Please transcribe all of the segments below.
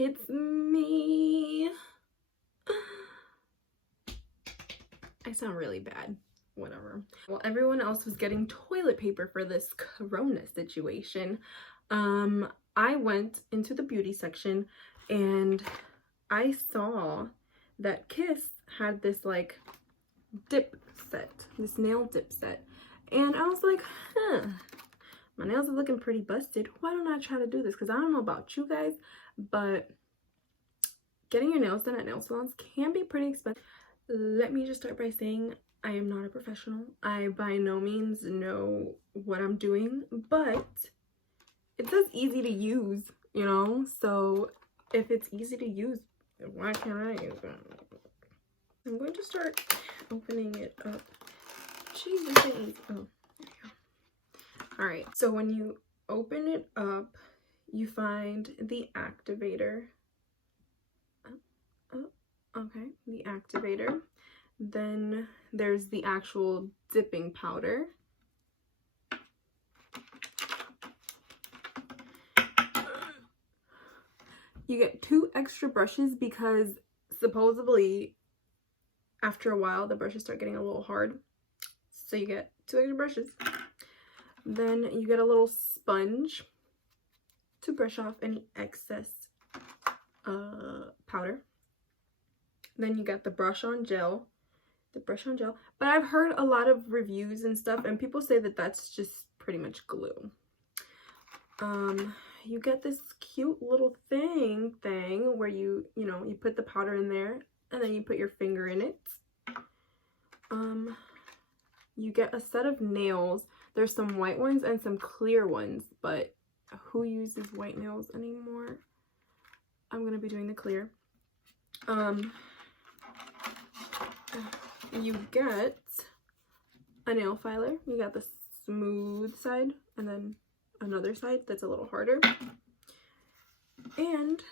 it's me. I sound really bad. Whatever. Well, everyone else was getting toilet paper for this corona situation. I went into the beauty section and I saw that Kiss had this like dip set, this nail dip set. And I was like, my nails are looking pretty busted. Why don't I try to do this? Because I don't know about you guys, but getting your nails done at nail salons can be pretty expensive. Let me just start by saying I am not a professional. I by no means know what I'm doing, but it says easy to use, you know? So if it's easy to use, why can't I use it? I'm going to start opening it up. Jesus, oh, there you go. All right, so when you open it up, you find the activator. Okay, the activator. Then there's the actual dipping powder. You get 2 extra brushes because supposedly after a while the brushes start getting a little hard. So you get 2 extra brushes. Then you get a little sponge to brush off any excess powder. Then you got the brush on gel. But I've heard a lot of reviews and stuff and people say that that's just pretty much glue. You get this cute little thing where you put the powder in there and then you put your finger in it. You get a set of nails. There's some white ones and some clear ones, but who uses white nails anymore? I'm gonna be doing the clear. You get a nail filer. You got the smooth side and then another side that's a little harder. And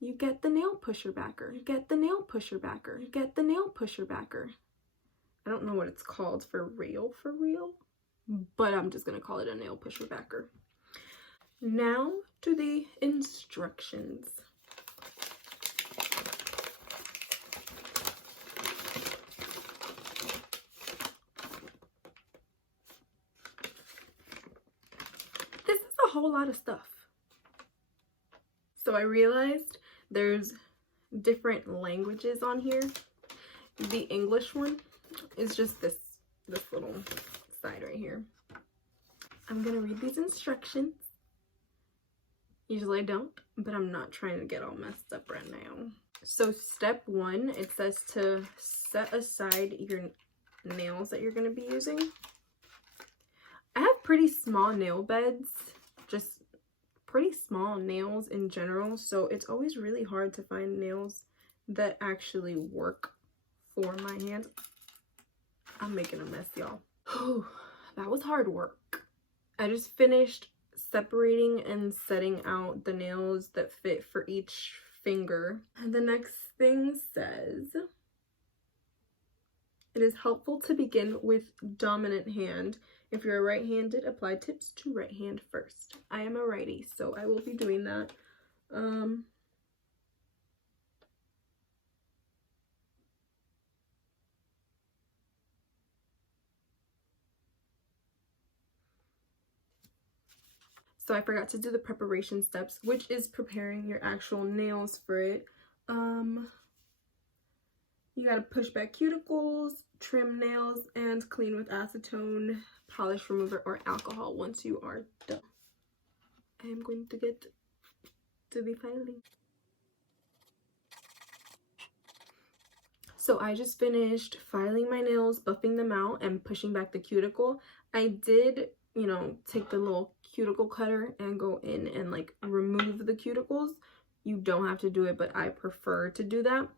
you get the nail pusher backer. You get the nail pusher backer. You get the nail pusher backer. I don't know what it's called for real, but I'm just gonna call it a nail pusher backer. Now to the instructions. This is a whole lot of stuff. So I realized there's different languages on here. The English one is just this little side right here. I'm gonna read these instructions. Usually I don't, but I'm not trying to get all messed up right now. So step 1, it says to set aside your nails that you're gonna be using. I have pretty small nail beds, just pretty small nails in general, so it's always really hard to find nails that actually work for my hands. I'm making a mess, y'all. That was hard work. I just finished separating and setting out the nails that fit for each finger. And the next thing says, it is helpful to begin with dominant hand. If you're right-handed, apply tips to right hand first. I am a righty, so I will be doing that. So I forgot to do the preparation steps, which is preparing your actual nails for it. You gotta push back cuticles, trim nails, and clean with acetone, polish remover, or alcohol once you are done. I am going to get to the filing. So I just finished filing my nails, buffing them out, and pushing back the cuticle. I did, take the little cuticle cutter and go in and like remove the cuticles. You don't have to do it, but I prefer to do that.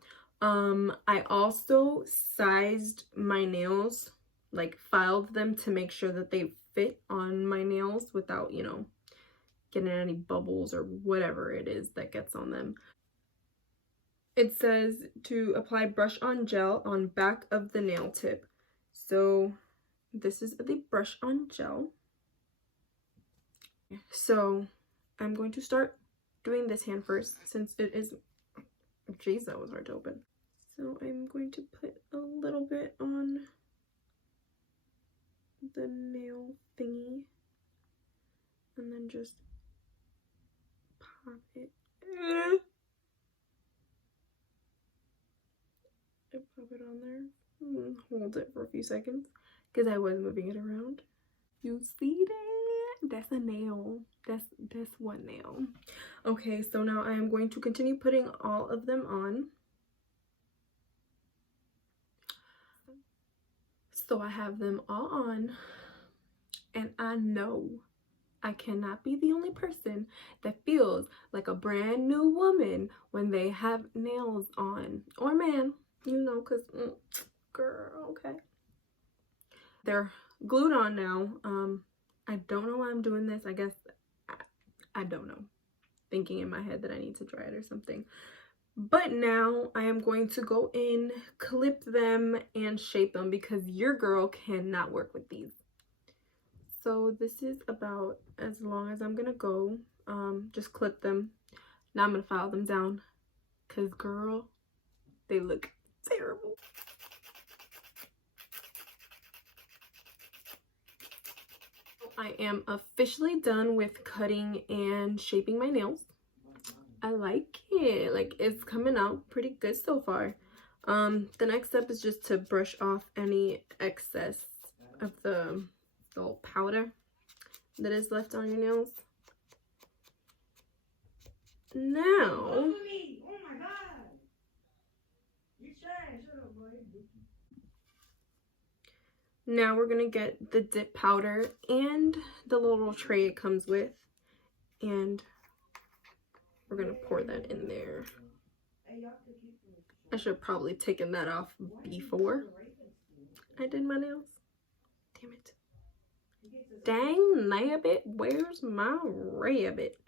I also sized my nails, like filed them to make sure that they fit on my nails without, getting any bubbles or whatever it is that gets on them. It says to apply brush on gel on back of the nail tip. So this is the brush on gel. So I'm going to start doing this hand first since it is, jeez, that was hard to open. So I'm going to put a little bit on the nail thingy and then just pop it. I pop it on there. Hold it for a few seconds because I was moving it around. You see that? That's a nail. That's one nail. Okay, so now I am going to continue putting all of them on. So I have them all on, and I know I cannot be the only person that feels like a brand new woman when they have nails on, or man, you know, because girl, okay. They're glued on now. I don't know why I'm doing this. I guess I don't know, thinking in my head that I need to dry it or something. But now I am going to go in, clip them, and shape them because your girl cannot work with these. So this is about as long as I'm gonna go. Just clip them. Now I'm gonna file them down because girl, they look terrible. I am officially done with cutting and shaping my nails. I like it. Like, it's coming out pretty good so far. The next step is just to brush off any excess of the little powder that is left on your nails. Now, oh my God. You trying? Shut up, boy. now we're gonna get the dip powder and the little tray it comes with, and we're gonna pour that in there. I should have probably taken that off before I did my nails. Damn it. Dang nabbit, where's my rabbit?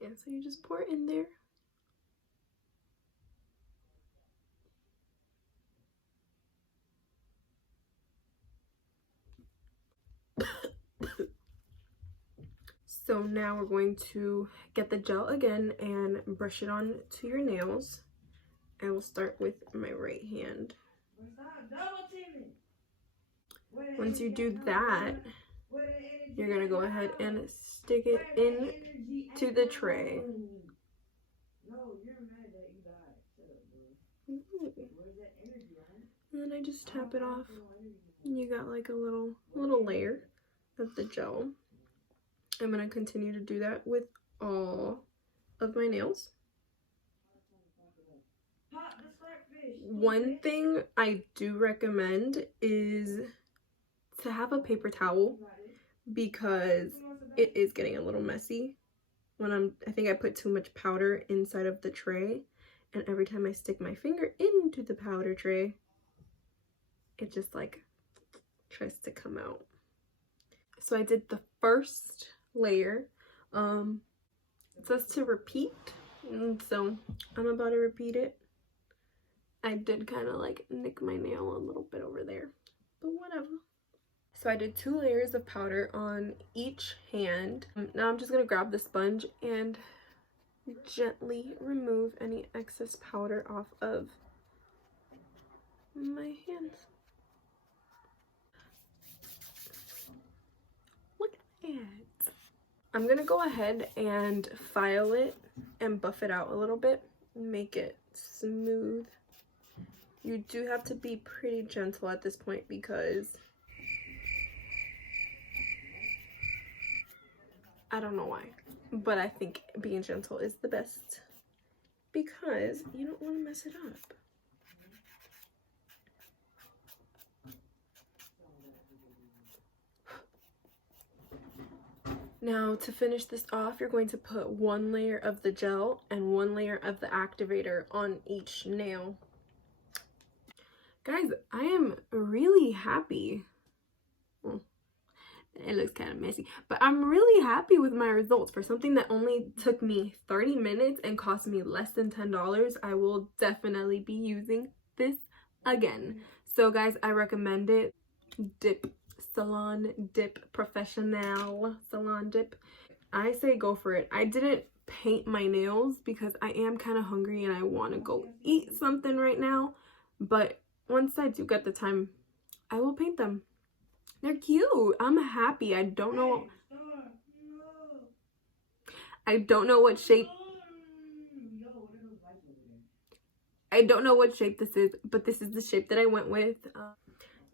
Yeah, so you just pour it in there. So now we're going to get the gel again and brush it on to your nails. I will start with my right hand. Once you do that, you're gonna go ahead and stick it in to the tray. Ooh. And then I just tap it off, and you got like a little layer of the gel. I'm gonna continue to do that with all of my nails. One thing I do recommend is to have a paper towel because it is getting a little messy when I think I put too much powder inside of the tray, and every time I stick my finger into the powder tray, it just like tries to come out. So I did the first layer. It says to repeat, and so I'm about to repeat it. I did kind of like nick my nail a little bit over there, but whatever. So I did 2 layers of powder on each hand. Now I'm just gonna grab the sponge and gently remove any excess powder off of my hands. Look at that. I'm gonna go ahead and file it and buff it out a little bit, make it smooth. You do have to be pretty gentle at this point because I don't know why, but I think being gentle is the best because you don't want to mess it up. Now to finish this off, you're going to put 1 layer of the gel and 1 layer of the activator on each nail. Guys, I am really happy. Well, It looks kind of messy, but I'm really happy with my results. For something that only took me 30 minutes and cost me less than $10, I will definitely be using this again. So guys, I recommend it. Dip Salon Dip Professional Salon Dip. I say go for it. I didn't paint my nails because I am kind of hungry and I want to go eat something right now, but once I do get the time, I will paint them. They're cute. I'm happy. I don't know what shape this is, but this is the shape that I went with.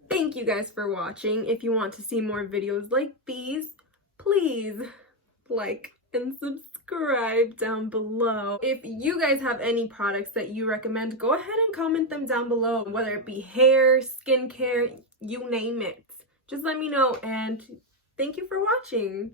Thank you guys for watching. If you want to see more videos like these, please like and subscribe down below. If you guys have any products that you recommend, go ahead and comment them down below, whether it be hair, skincare, you name it. Just let me know, and thank you for watching.